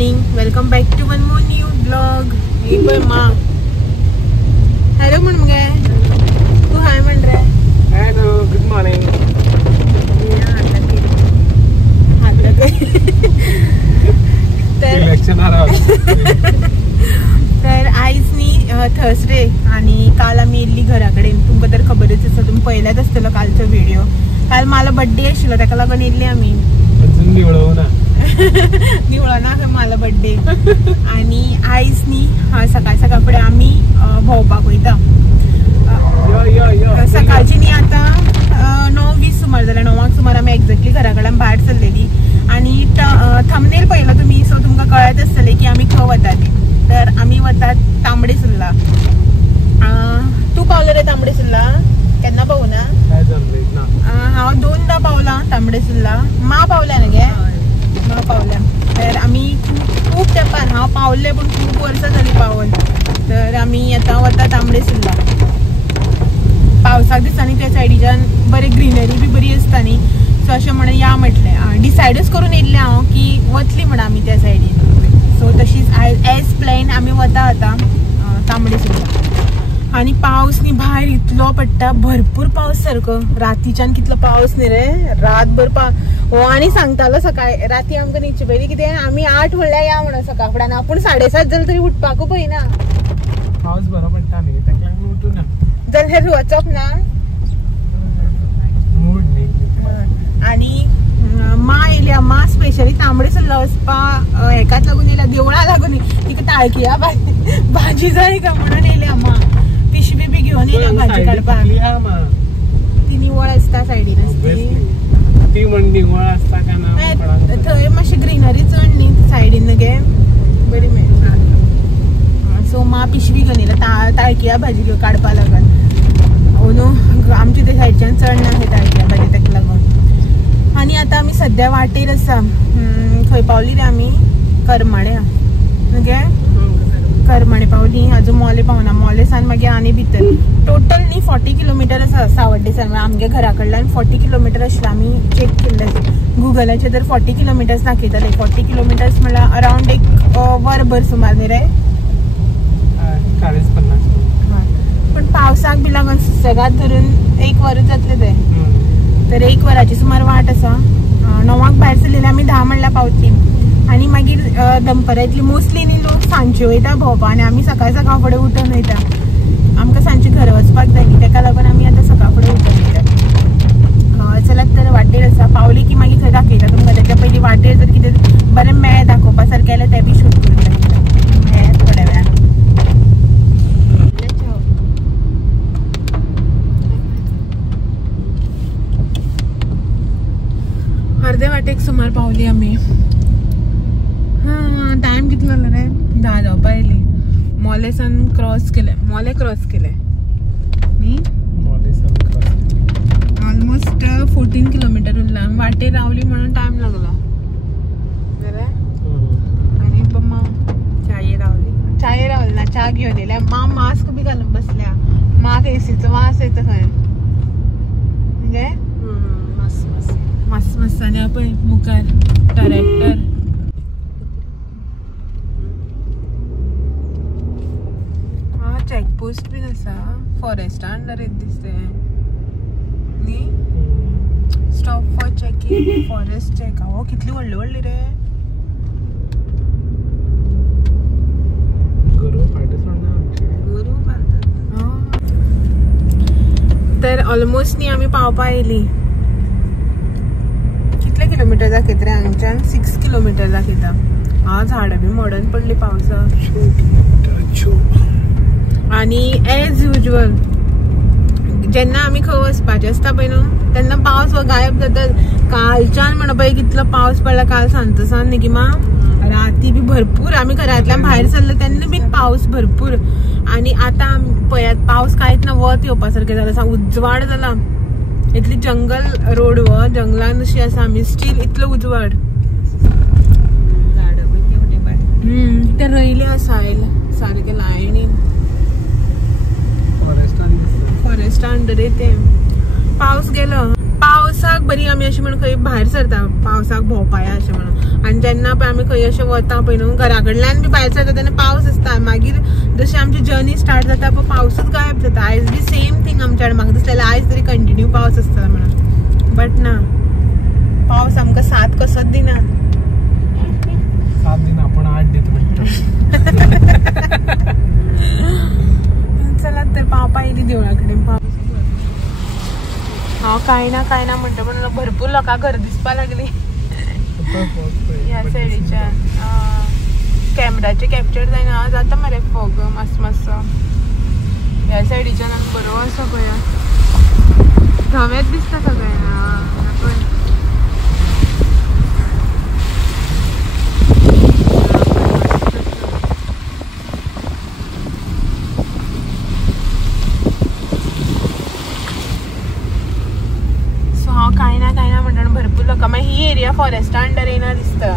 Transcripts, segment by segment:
Morning, welcome back to one more new blog. हे पळय मा हॅलो म्हण मगे तू हाय म्हण रे. Hello good morning. तर आयज न्ही थर्सडे आणि काल आम्ही येयल्ली घरा कडेन. तुमकां तर खबरच आसा, तुम्ही पळयल्याच आसतलो कालचो व्हिडिओ. काल मला बर्थडे आशिल्लो ताका लागून येयल्ली आमी. अजून निवळवना निवळना मला बर्थडे. आणि आयज न्ही सकाळ सकाळ फुडें आमी भोंवपाक वयता. सकाळची न्ही आता 9:20 सुमार जाल्यार 9 सुमार आमी एक्झॅक्टली घरा कडल्यान भायर सरलेली. आणि थंबनेल पळयलो तुमी, सो तुमकां कळत आसतलें की आमी खंय वता ती. तर आमी वतात तांबडी सुर्ला. तू पावलो रे तांबडी सुर्ला? केन्ना पावूना? हांव 2दा पावलां तांबडी सुर्ला. मा पावल्या न्ही मा पावल्या. तर आमी खूब तेंपान हांव पावल्लें पूण खूब वर्सां जालीं पावून. तर आमी आतां वता तांबडी सुर्ला. पावसाच्या दिसांनी त्या सायडीच्यान बरें ग्रीनरी बी बरी आसता न्ही, सो अशें म्हणून या म्हटलें. डिसायडच करून येयल्लें हांव की वतली म्हणून आमी त्या सायडीन. सो तशीच एज प्लॅन आमी वता आतां तांबडी सुर्ला. आणि पावस न्ही भायर इतलो पडटा, भरपूर पावस सारको. रातीच्यान कितलो पावस न्ही रे, रातभर हो. आणि सांगतालो सकाळी राती आमकां न्हिदचे पयलीं कितें आमी 8 म्हणल्यार या म्हणून सकाळ फुड्यान. आपूण 7:30 जाल्यार तरी उठपाकूच पळयना. पावस बरो पडटा न्ही ताका लागून उठूना जाल्यार वचप ना मूड न्ही. आणि मा येयल्या, मा स्पेशली तांबडी सुर्ला वचपा हेकाच लागून येयल्या, देवळा लागून. तिका ताळकिळ्या भाजी जाय का म्हणून येयल्या. मा पिशवी बी घेवन येयल्या भाजी काडपाक. ती निवळ आसता सायडीन आसता ती म्हण निवळ आसता का ना थंय मातशी ग्रीनरी चड न्ही सायडीन गे बरी मेळटा. सो मा पिशवी घेवन येयल्या ताळकिळ्या भाजी घेवन काडपा लागून. न्हू आमच्या ते सायडीच्यान चड ना हे ताळकिळ्या भाजी ताका लागून. आणि आता आमी सद्या वाटेर आसा. खंय पावली रे आमी? करमाळ्या गे. करमाळे पावली, अजून मोले पावना. मोले सान मागीर आनी भितर. टोटल न्ही 40 किलोमिटर आसा सावड्डेसान. आमगे घरा कडल्यान 40 किलोमिटर आशिल्लें. आमी चेक केल्लें गुगलाचेर, तर 40 किलोमिटर्स दाखयताले. 40 किलोमिटर्स म्हळ्यार अरावंड एक वरभर सुमार न्ही रे. 40-50. पण पावसाक बी लागून सुसेगाद धरून 1 वर जातले ते. तर 1 वराची सुमार वाट आसा. 9 भायर सरलेले आमी 10 म्हणल्यार पावतली. आणि मागीर दनपारां इतली मोस्टली न्ही लोक सांजचे वयता भोंवपाक, आनी आमी सकाळ सकाळ फुडें उठून वयता. आमकां सांजचे घरा वचपाक जाय न्ही, ताका लागून आमी आतां सकाळ फुडें उठून वयता. चलात तर वाटेर आसा. पावली की मागीर थंय दाखयता तुमकां. ताच्या पयलीं वाटेर जर कितें बरें मेळ दाखोवपा सारकें जाल्यार तें बी शूट करून दाखयता हे थोड्या वेळान. अर्दे वाटेक सुमार पावली आमी. टायम कितलो जालो रे? 10 जावपा येयली. मोलेसान क्रॉस केले. मोले क्रॉस केले न्ही. ऑलमोस्ट 14 किलोमिटर उरला. वाटेर रावली म्हणून टायम लागलो बरे. आणि मग चाये रावली ना. च्या घेवन येयल्या. मास्क बी घालून बसल्या. माक एसीचो वास येता खंय म्हणजे मस्त. आणि पळय मुखार ट्रॅक्टर. चेकपोस्ट बीन आसा. फॉरेस्टा अंडर येत दिसते न्ही. Stop for checking forest check. हो कितली व्हडली व्हडली रे. तर ऑलमोस्ट न्ही आमी पावपा येयली. कितले किलोमिटर दाखयता रे हांगच्यान? 6 किलोमिटर दाखयता. झाडां बी मोडून पडली पावसाक. आणि एज युजल जेन्ना आमी खंय वचपाचें आसता पळय न्हू, तेन्ना पावस हो गायब जाता. कालच्यान म्हणो पळय कितलो पावस पडला. काल सांजसान न्ही किमा राती बी भरपूर. आमी घरांतल्यान भायर सरले तेन्ना बीन पावस भरपूर. आणि आता पळयात पावस कांयच ना, वत येवपा सारकें जालां. उजवाड जाला. इतली जंगल रोड हो, जंगलान अशी आसा आमी. स्टील इतलो उजवाड. ते रयले आसा सारके लायनीन. फॉरेस्ट अंडर येते. पावस गेलो. पावसाक बरी आमी अशी म्हणून खंय भायर सरता पावसाक भोंवपाया अशें म्हणून. आणि जेन्ना पण आम्ही खंय अशें वता पळय न्हू घरा कडल्यान बी भायर सरता तेन्ना पावस आसता मागीर जशी आमची जर्नी स्टार्ट जाता पळय पावसूच गायब जाता आयज बी सेम थिंग आमच्या म्हाका दिसलेलें आयज तरी कंटिन्यू पावस आसता म्हणून बट ना पावस आमकां साथ कसोच दिना 7 दिन आपण 8 दित म्हणटा चला तर पावपा येयली देवळा कडेन हांव कांय ना म्हणटा पण भरपूर लोकां घर दिसपा लागली ह्या सायडीच्या कॅमेराचे कॅप्चर जायना जाता मरे फोग मातसो ह्या सायडीच्यान बरो आसा पळय धवेच दिसता सगळ्यांना काय ना म्हणटा भरपूर लोक मागीर ही एरिया फॉरेस्टा अंडर येना दिसता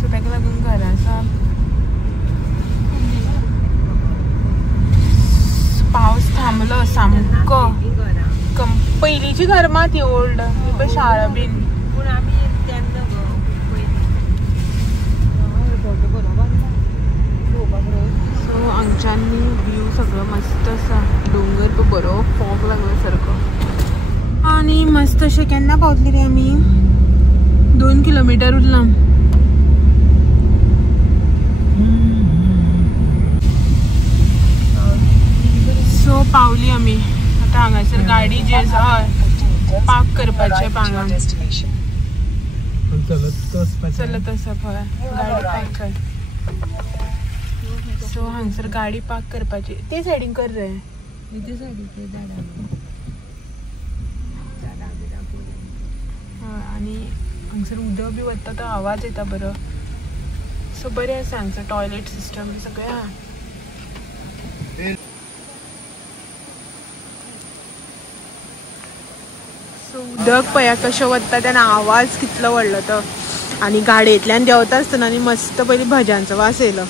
सो ताका लागून घर आसा पावस थांबलो सामको पयलींची घर मात ती ओल्ड पळय शाळा बीन पूण आमी तेन्ना सो हांगच्यान व्यू सगळो मस्त आसा डोंगर तो बरो फॉग लागला सारको आणि मस्त अशें केन्ना पावतली रे आमी 2 किलोमीटर उरलां सो पावली आमी आतां हांगासर गाडी जी आसा हय पार्क करपाचें हांगा चलत आसा पळय गाडी पार्क कर सो हांगसर गाडी पार्क करपाची ते सायडीन कर रे आणि हांगसर उदक बी वता तो आवाज येता बरो सो बरें आसा हांगसर टॉयलेट सिस्टम सगळें आहा सो उदक पळया कशें वता तेन्ना आवाज कितलो व्हडलो तो आनी गाडयेंतल्यान देंवता आसतना आनी मस्त पयलीं भज्यांचो वास येयलो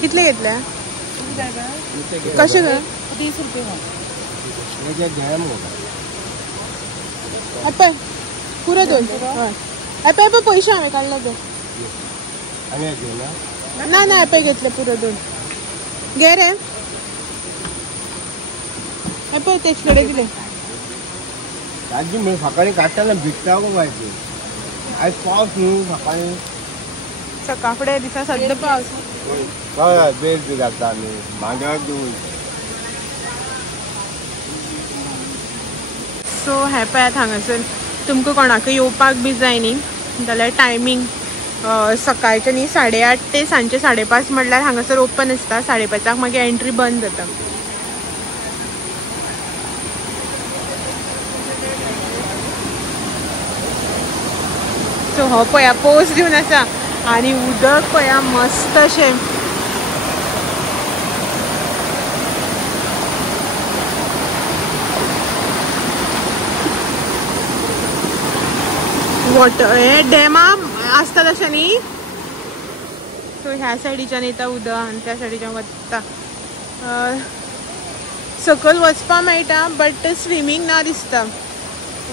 कितले घेतले कशे ग 30 रुपया पळय पुरो 2 हय पळय पयशे हांवें काडले ते ना पळय घेतले पुरो 2 घे रे पळय तेचे कडेन कितें ताजी मी सकाळी काडटाना भिजता गो माहिती आज पावस न्हू सकाळी सकाळ फुडें दिसा सद्दां पावस हय बेज बी घालता आमी मांड्यार दिवून सो हे पळयात हांगासर तुमकां कोणाकय येवपाक बी जाय न्ही जाल्यार टायमींग सकाळचे न्ही 8:30 ते सांजचे 5:30 म्हणल्यार हांगासर ओपन आसता 5:30 मागीर एंट्री बंद जाता सो हो पळया पोस्ट दिवन आसा आनी उदक पळया मस्त अशें वॉटर हे डॅमा आसता तशें न्ही सो ह्या सायडीच्यान येता उदक आनी त्या सायडीच्यान वता सकयल वचपा मेळटा बट स्विमींग ना दिसता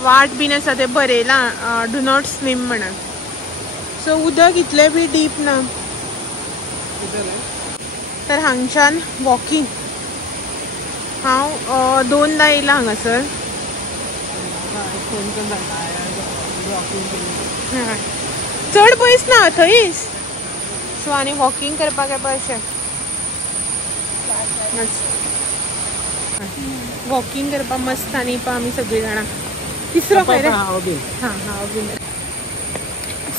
वाट बीन आसा ते बरयलां डू नॉट स्विम म्हणून सो उदक इतलें बी डीप ना तर हांगच्यान वॉकिंग हांव 2दा येयलां हांगासर चड पयस ना थंयच सो आनी वॉकिंग करपाक येपा अशें वॉकिंग करपाक मस्त आनी येवपा आमी सगळीं जाणां तिसरो खंय रे हांव बीन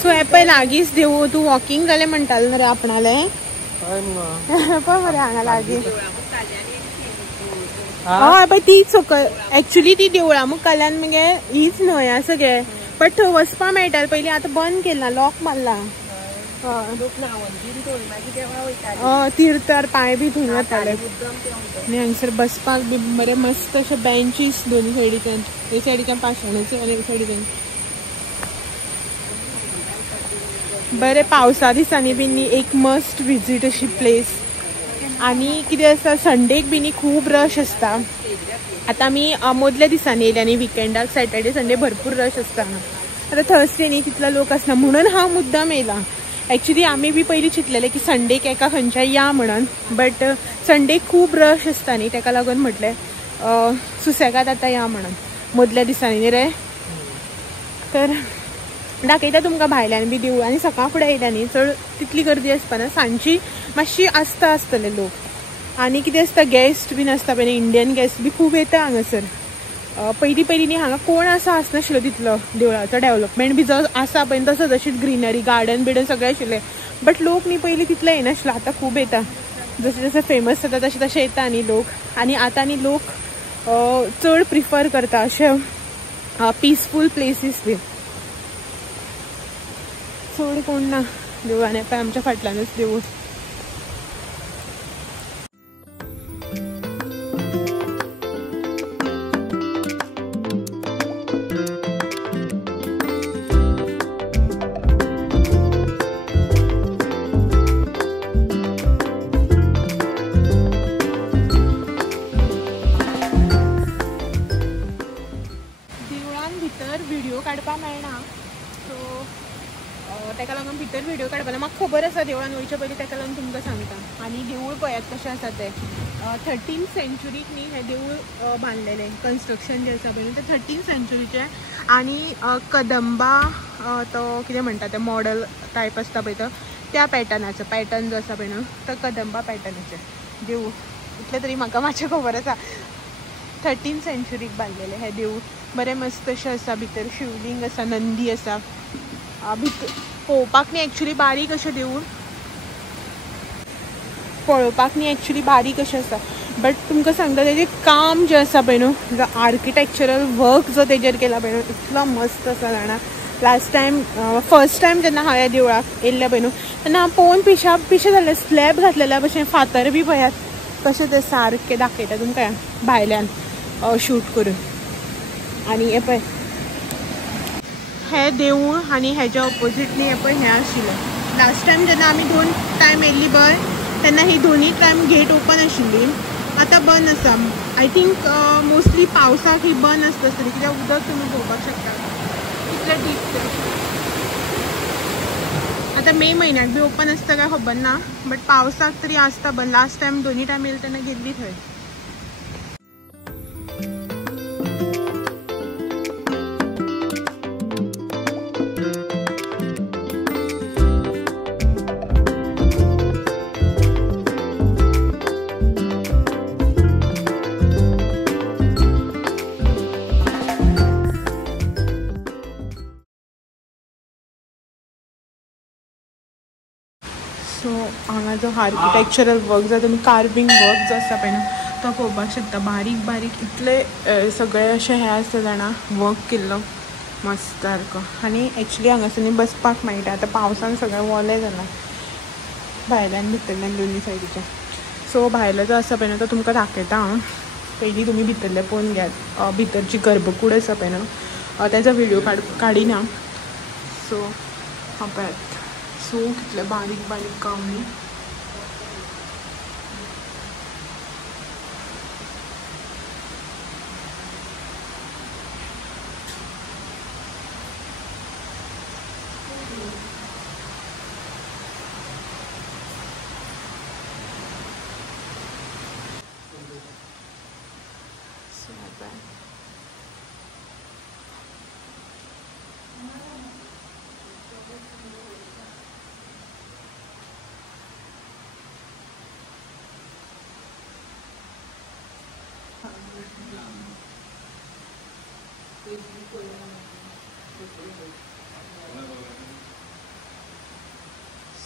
सो हे पळय लागींच देव तूं वॉकिंग जालें म्हणटालें रे आपणालें पळय मरे हांगा लागीं हय पळय ती सकयल एक्चुली ती देवळा मुखाल्यान मगे हीच न्हंय आसा गे बट थंय वचपा मेळटालें पयलीं आतां बंद केलां लॉक मारला तीर्थार पांय बी धुवन वताले आनी हांगसर बसपाक बी बरें मस्त अशे बेंचीस दोनी सायडीच्यान हे सायडीच्यान पाशाणाचे आनी हे सायडीच्यान बरें पावसा दिसांनी बीन एक मस्ट विजीट अशी प्लेस आणि कितें आसा संडेक बी न्ही खूब रश आसता. आता मी मदल्या दिसांनी येयले आनी विकेंडाक सॅटर्डे संडे भरपूर रश आसता. आता थर्सडे न्ही तितलो लोक आसना म्हणून हांव मुद्दाम येयलां. एक्चुअली आमी बी पयलीं चिंतलेलें की संडेक एका खंयच्याय या म्हणून, बट संडेक खूब रश आसता न्ही ताका लागून म्हटलें सुसेगाद आतां या म्हणून मदल्या दिसांनी न्ही रे. तर दाखयता तुमकां भायल्यान बी देवूळ. आनी सकाळ फुडें येयल्या न्ही चड तितली गर्दी आसपाना, सांजची मातशी आसतले लोक. आनी कितें आसता गेस्ट बीन आसता पळय इंडियन गेस्ट बी खूब येता हांगासर. पयलीं न्ही हांगा कोण आसनाशिल्लो तितलो. देवळाचो डेवलपमेंट बी जो आसा पळय तसो जशीच ग्रीनरी गार्डन बिडन सगळें आशिल्लें, बट लोक न्ही पयलीं तितले येनाशिल्लो. आतां खूब येता, जशें जशें फेमस जाता तशें तशें येता न्ही लोक. आनी आतां न्ही लोक चड प्रिफर करता अशें पिसफूल प्लेसीस बी. चड कोण ना देवळान येता. आमच्या फाटल्यानूच देवूळ. व्हिडिओ काडपा मेळना, सो ताका लागून भितर व्हिडिओ काडपाक म्हाका खबर आसा देवळान वयचे पयलीं, ताका लागून तुमकां सांगता. आनी देवूळ पळयात कशें आसा तें. 13th सेंच्युरीक न्ही हें देवूळ बांदलेलें. कन्स्ट्रक्शन जें आसा पळय तें 13th सेंच्युरीचें. आनी कदंबा तो कितें म्हणटा तें मॉडल टायप आसता पळय तो त्या पॅटर्नाचो पॅटर्न जो आसा पळय न्हू तो कदंबा पॅटर्नाचें देवूळ. इतलें तरी म्हाका मातशें खबर आसा. 13th सेंच्युरीक बांदलेलें हें देवूळ. बरें मस्त अशें आसा. भितर शिवलिंग आसा, नंदी आसा. भितर पळोवपाक न्ही एक्चुली बारीक अशें देवूळ पळोवपाक न्ही एक्चुली बारीक अशें आसा, बट तुमकां सांगता तेजें काम जें आसा पळय न्हू, जो आर्किटेक्चरल वर्क जो तेजेर केला पळय न्हू, इतलो मस्त आसा जाणा. लास्ट टायम फर्स्ट टायम जेन्ना हांव ह्या देवळाक येयल्लें पळय न्हू तेन्ना हांव पळोवन पिशें जाल्लें. स्लॅब घातलेल्या भशेन फातर बी पळयात कशें तें सारकें दाखयता तुमकां भायल्यान शूट करून. आनी हें पळय हें देवूळ आनी हेज्या ऑपोजीट न्ही हें पळय हें आशिल्लें. लास्ट टायम जेन्ना आमी 2 टायम येयल्ली पळय तेन्ना ही दोनूय टायम गेट ओपन आशिल्ली. आतां बंद आसा. आय थिंक मोस्टली पावसाक ही बंद आसता आसतली, कित्याक उदक तुमी पळोवपाक शकता कितलें डीप तें. आतां मे म्हयन्याक बी ओपन आसता काय खबर ना, बट पावसाक तरी आसता बंद. लास्ट टायम दोनूय टायम येयले तेन्ना गेल्ली थंय. सो हांगा जो आर्किटेक्चरल वर्क जो तुमी कार्विंग वर्क जो आसा पळय न्हू तो पळोवपाक शकता. बारीक बारीक इतले सगळे अशें हें आसता जाणा वर्क केल्लो मस्त सारको. आनी एक्चुली हांगासर न्ही बसपाक मेळटा. आतां पावसान सगळें वोलें जालां भायल्यान भितरल्यान दोनी सायडीच्यान. सो भायलो जो आसा पळय न्हू तो तुमकां दाखयता हांव. पयलीं तुमी भितरले पळोवन घेयात. भितरची गर्भकूड आसा पळय न्हू तेजो व्हिडिओ काडिना. सो हांव पळयात. सो कितले बारीक बारीक काम न्ही.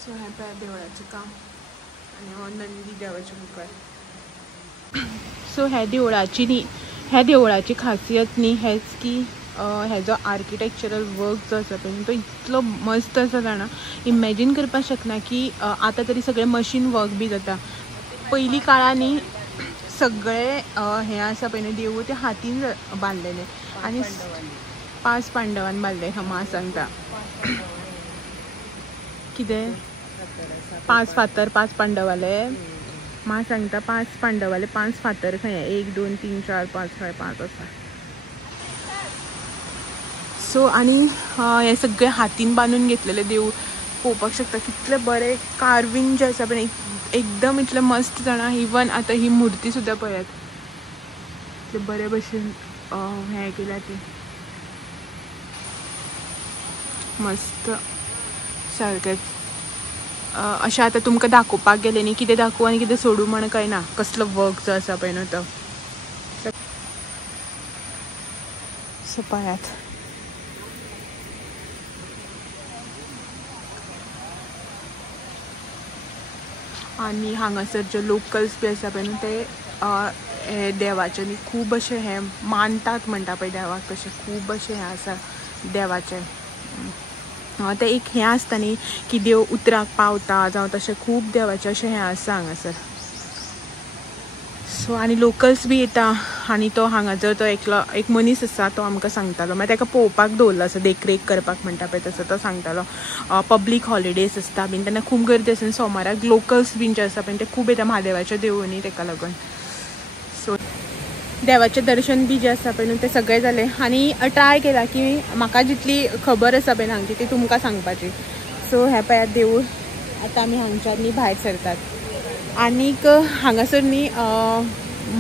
सो हें पळय देवळाचें काम. आनी हो नंदी देवाच्या मुखार. सो ह्या देवळाची खासियत न्ही हेच की हेजो आर्किटेक्चरल वर्क जो आसा पळय तो इतलो मस्त आसा जाणा. इमॅजीन करपाक शकना की आतां तरी सगळें मशीन वर्क बी जाता. पयलीं काळांनी सगळे हें आसा पळय न्हू देवूळ ते हातीन बांदलेलें. आनी 5 पांडवान बांदलें. हांव सांगता कितें 5 फातर 5 पांडव आले. मा सांगता 5 पांडवाले 5 फातर खंय 1 2 3 4 5 6 5 आसा. सो आणि हे सगळे हातीन बांधून घेतलेले देव पळोवपाक शकता. कितले बरे कार्विंग जे आसा पण एकदम इतले मस्त जाणा. इवन आता ही मूर्ती सुद्धा पळयात इतले बरे भशेन हे केल्या ती मस्त सारकें. अशें आतां तुमकां दाखोवपाक गेले न्ही कितें दाखोवं आनी कितें सोडूं म्हण कळना. कसलो वर्क जो आसा पळय न्हू तो. सो पळयात आनी हांगासर जे लोकल्स बी आसा पळय न्हू ते हे देवाचे न्ही खूब अशें हे मानतात म्हणटा पळय देवाक तशें खूब अशें हें आसा देवाचें. ते एक हें आसता न्ही की देव उतराक पावता जावं तशें खूब देवाचें अशें हें आसा हांगासर. सो आनी लोकल्स बी येता आनी तो हांगासर तो एक मनीस आसा तो आमकां सांगतालो मागीर ताका पळोवपाक दवरलो असो देखरेख करपाक म्हणटा पळय तसो तो सांगतालो. पब्लीक हॉलिडेज आसता बीन तेन्ना खूब गर्दी आसा सोमाराक लोकल्स बीन जे आसा पळय ते खूब येता महादेवाचे देवूळ न्ही ताका लागून. सो देवाचें दर्शन बी जे आसा पळय न्हू ते सगळें जालें आनी ट्राय केला की म्हाका जितली खबर आसा पळय हांगची ती तुमकां सांगपाची. सो हे पळयात देवूळ. आतां आमी हांगच्यान न्ही भायर सरतात. आनीक हांगासर न्ही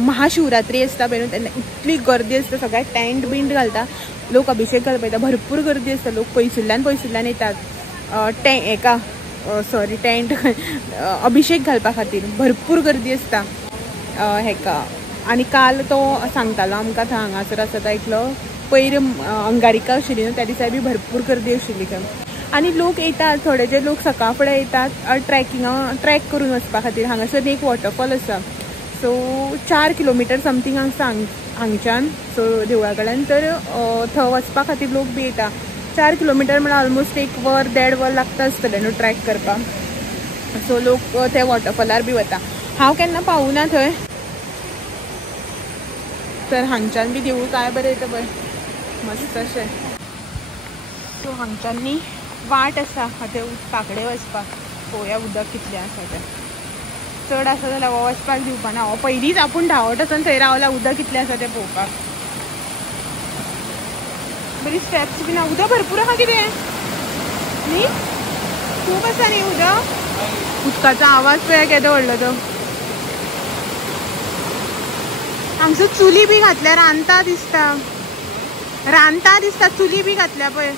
महाशिवरात्री आसता पळय न्हू तेन्ना इतली गर्दी आसता. सगळ्याक टेंट बिंट घालता लोक अभिषेक घालपाक येता. भरपूर गर्दी आसता. लोक पयसुल्ल्यान येतात टेंट अभिषेक घालपा खातीर भरपूर गर्दी आसता हेका. आनी काल तो सांगतालो आमकां हांगासर आसा तो एकलो पयर अंगारिका आशिल्ली न्हू त्या दिसा बी भरपूर गर्दी आशिल्ली थंय. आनी लोक येतात थोडे जे लोक सकाळ फुडें येतात ट्रॅक करून वचपा खातीर. हांगासर एक वॉटरफॉल आसा. सो 4 किलोमिटर समथींग आसा हांगच्यान सो देवळा कडल्यान. तर थंय वचपा खातीर लोक बी येता. 4 किलोमिटर म्हळ्यार ऑलमोस्ट 1 वर 1.5 वर लागता आसतलें न्हू ट्रॅक करपाक. सो लोक ते वॉटरफॉलार बी वता. हांव केन्ना पावूना थंय. तर हांगच्यान बी देवूळ काय बरें येता पळय मस्त अशें. सो हांगच्यान न्ही वाट आसा आतां काकडे वचपाक. पळोवया उदक कितलें आसा तें. चड आसा जाल्यार हो वचपाक दिवपाना. हो पयलींच आपूण धांवत आसून थंय रावला उदक कितलें आसा तें पळोवपाक. बरी स्टेप्स बीन उदक भरपूर आहा कितें न्ही खूब आसा न्ही उदक. उदकाचो आवाज पळय केदो व्हडलो तो. हांगसर चुली बी घातल्या रांदता दिसता चुली बी घातल्या पळय.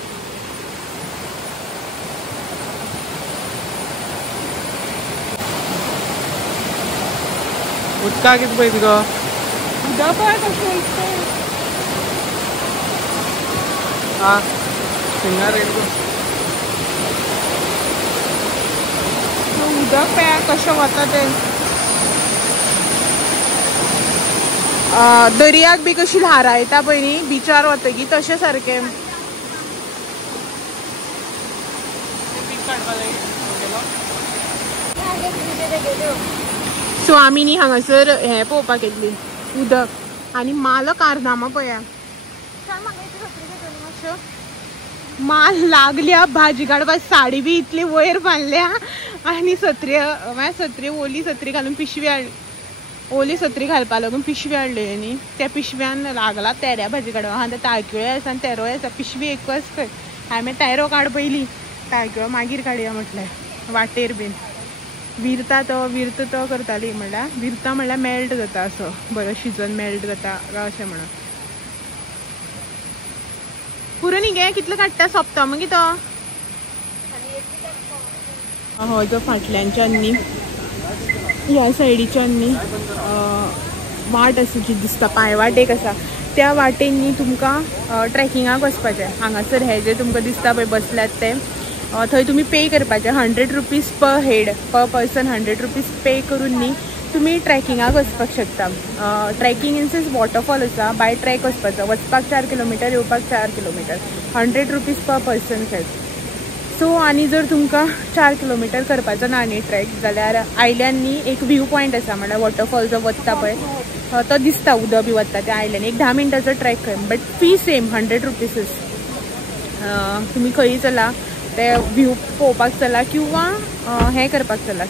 उदका कितें पळय तुका उदक पळय कशें वयता. हा सिंगार उदक पळय कशें वता तें. दर्याक बी कशी ल्हारां येता पळय न्ही बिचार वतकीर तशें सारकें. सो आमी न्ही हांगासर हें पळोवपाक येतली उदक आनी माल कारनामा पळया. माल लागल्या भाजी काडपाक साडी बी इतली वयर बांदल्या आनी सत्री ओली सत्री घालून पिशवी हाडली. ओली सत्री घालपा लागून पिशवी हाडली न्ही त्या पिशव्यान लागला तेऱ्या भाजी काडपाक. हांगा ताळकिळ्यो आसा आनी तेरोय आसा. पिशवी एकच खंय हांवें तेरो काड पयली ताळकिळ्यो मागीर काडया म्हटल्यार वाटेर बीन. विरता तो करताली म्हणल्यार विरता म्हणल्यार मेल्ट जाता असो बरो शिजोन मेल्ट जाता अशें म्हणून. पुरो न्ही गे कितलो काडटा सोंपता मागीर तो. हो जो फाटल्यानच्यान न्ही ह्या सायडीच्यान न्ही वाट आसा जी दिसता पांयवाट एक आसा त्या वाटेन न्ही तुमकां ट्रेकिंगाक वचपाचें. हांगासर हे जे तुमकां दिसता पळय बसल्यात ते थंय तुमी पे करपाचें. 100 रुपीज पर हेड पर पर्सन 100 रुपीज पे करून न्ही तुमी ट्रेकिंगाक वचपाक शकता. ट्रेकिंग इन सेन्स वॉटरफॉल आसा बाय ट्रॅक वचपाचो. वचपाक 4 किलोमिटर येवपाक 4 किलोमिटर 100 रुपीज पर पर्सन खंय. सो आनी जर तुमकां 4 किलोमिटर करपाचो ना न्ही ट्रॅक जाल्यार आयल्यान न्ही एक व्यू पॉयंट आसा म्हणल्यार वॉटरफॉल जो वता पळय तो दिसता उदक बी वता त्या आयल्यान. एक 10 मिनटाचो ट्रॅक खंय बट फी सेम 100 रुपीजच. तुमी खंयी चला ते व्यू पळोवपाक चला किंवा हें करपाक चला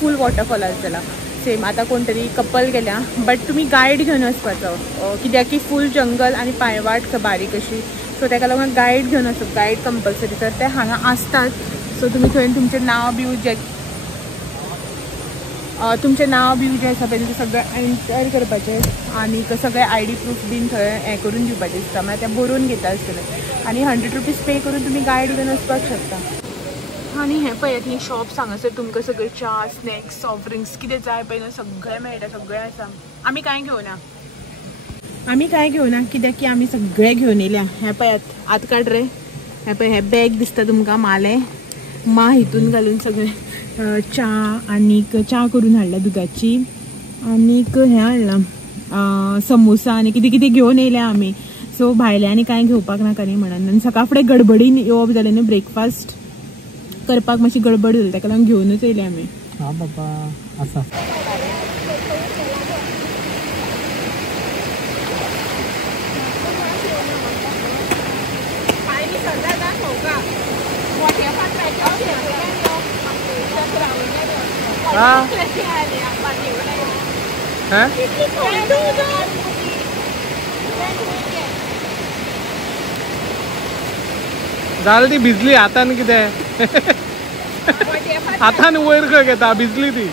फूल वॉटरफॉलार चला. सेम आता कोणतरी कपल गेल्या बट तुम्ही गायड घेऊन वचपाचो कित्याक की फूल जंगल आणि पायवाट बारीक अशी सो ताका लागून गायड घेऊन वचप गायड कंपल्सरी तर ते हांगा आसतात सो तुम्ही थंय तुमचें नांव बी तुमचें नांव बी जें आसा पळय तें सगळें एंटर करपाचें आनी सगळें ID प्रूफ बीन थंय हें करून दिवपाचें दिसता म्हळ्यार तें बरोवन घेता आसतलें आनी 100 रुपीज पे करून तुमी गायड घेवन वचपाक शकता आनी हें पळयात ही शॉप्स हांगासर तुमकां सगळें च्या स्नॅक्स सॉफ्ट ड्रिंक्स कितें जाय पळय न्हू सगळें मेळटा सगळें आसा आमी कांय घेवना कित्याक की आमी सगळें घेवन येयल्या हें पळयात आत काड रे हें पळय हें बॅग दिसता तुमकां मालें हितून घालून सगळें च्या आनीक च्या करून हाडल्या दुदाची आनीक हें हाडलां समोसा आनी कितें कितें घेवन येयल्या आमी सो भायल्यांनी कांय घेवपाक नाका न्ही म्हणून आनी सकाळ फुडें गडबडीन येवप जालें न्हू ब्रेकफास्ट करपाक मातशी गडबड जाली ताका लागून घेवनूच येयले आमी हा बाबा आसा जाल ती भिजली हातान कितें हातान वयर खंय घेता भिजली ती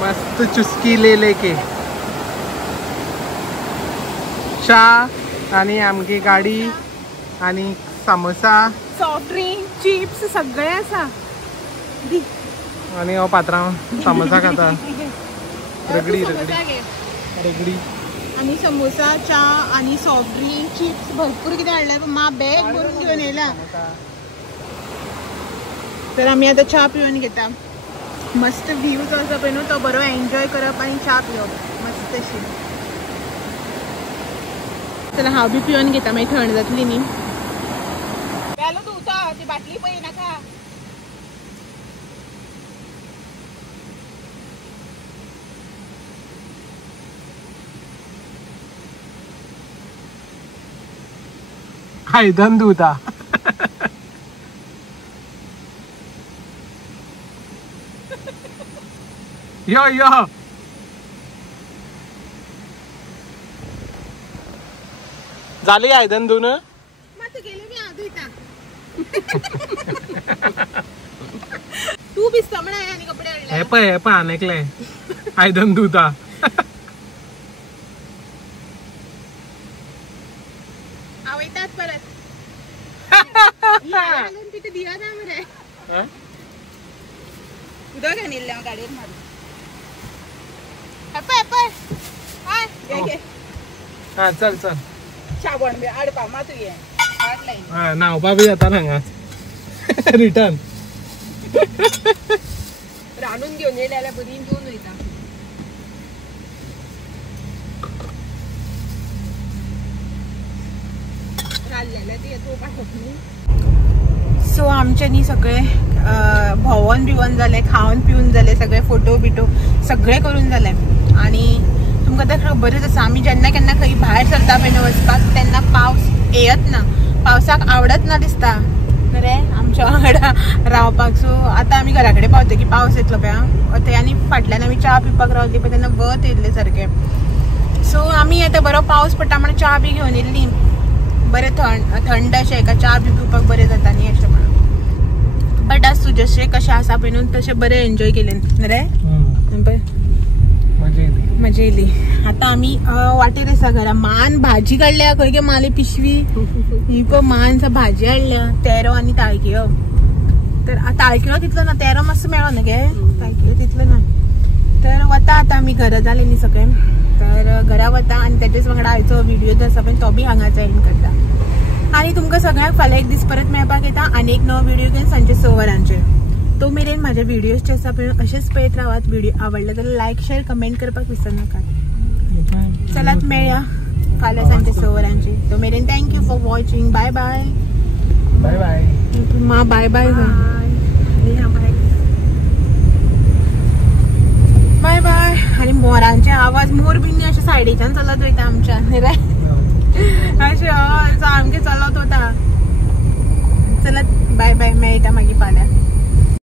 मस्त चुस्की लेके चा आणि आमची गाडी आणि समोसा सॉफ्ट ड्रिंक चिप्स सगळें आसा आणि हो पात्रांव समोसा खाता रगडी आणि समोसा चा आणि सॉफ्ट ड्रिंक चिप्स भरपूर कितें हाडलें मा बॅग भरून घेवन येयला तर आमी आतां चा पिवन घेता मस्त व्ह्यू जो आसा पळय न्हू तो बरो एन्जॉय करप आनी चा पिवप मस्त अशी चला हांव बी पिवन घेता मागीर थंड जातली न्ही प्यालो धुवता ती बाटली पळय नाका आयदन धुता यो झाली आयदन धुन तू भिजता म्हणा आणि कपडे हाडले हे पळय आनेकले आयदन धुता आवयतात परत तिथे दिया ना मरे उदक आणिल्ले हांव गाडयेन मारून हा चल शाबण बी हाडपा मात ये न्हावपा बी जाता हांगा रिटर्न रांदून घेवन येयले जाल्यार बरी घेवन वयता सो आमचे न्ही सगळे भोंवून बिवून जाले खावन पिवन जाले सगळे फोटो बिटो सगळे करून जाले आणि तुमकां तर खबरच आसा आमी जेन्ना केन्ना खंय भायर सरता पळय वचपाक तेन्ना पावस येयत ना पावसाक आवडत ना दिसता रे आमच्या वांगडा रावपाक सो आतां आमी घरा कडेन पावतकीर पावस येतलो पळय ते आनी फाटल्यान आमी च्या पिवपाक रावली पळय तेन्ना वत येयल्ले सारके सो आमी आतां बरो पावस पडटा म्हण च्या बी घेवन येयल्ली बरें थंड अशें हेका च्या बी पिवपाक बरें जाता न्ही अशें म्हणून बट आज तुजेशें कशें आसा पळय न्हू तशें बरें एन्जॉय केलें रे मजा येयली आतां आमी वाटेर आसा घरा मान भाजी काडल्या खंय गे माली पिशवी ही पळय मान भाजी हाडल्या तेरो आनी ताळकिळो तर ताळकिळो तितलो ना तेरो मातसो मेळो न्ही गे ताळकिळो तितलो ना तर वता आतां आमी घरा जालें न्ही सगळें तर घरा वता आनी तेजेच वांगडा आयचो व्हिडिओ जो आसा पळय तो बी हांगाच एंड करता आणि तुमकां सगळ्यांक फाल्यां एक दीस परत मेळपाक येता आनी एक नवो व्हिडिओ घेवन सांजचे 6 वरांचेर. तो मेरेन माझ्या व्हिडिओज जे आसा पळय अशेंच पळयत रावात. व्हिडिओ आवडले जाल्यार लायक शेअर कमेंट करपाक विसरू नाकात. चलात मेळया फाल्यां सांजचे 6 वरांचेर. तो मेरेन thank you for watching. Bye bye. Bye bye. मा बाय बाय बाय बाय. आणि मोरांचे आवाज मोर बिन्नी अशे सायडीच्यान चलत वयता आमच्या अशें सामकें चलत वता. चलत बाय बाय. मेळटा मागीर फाल्यां.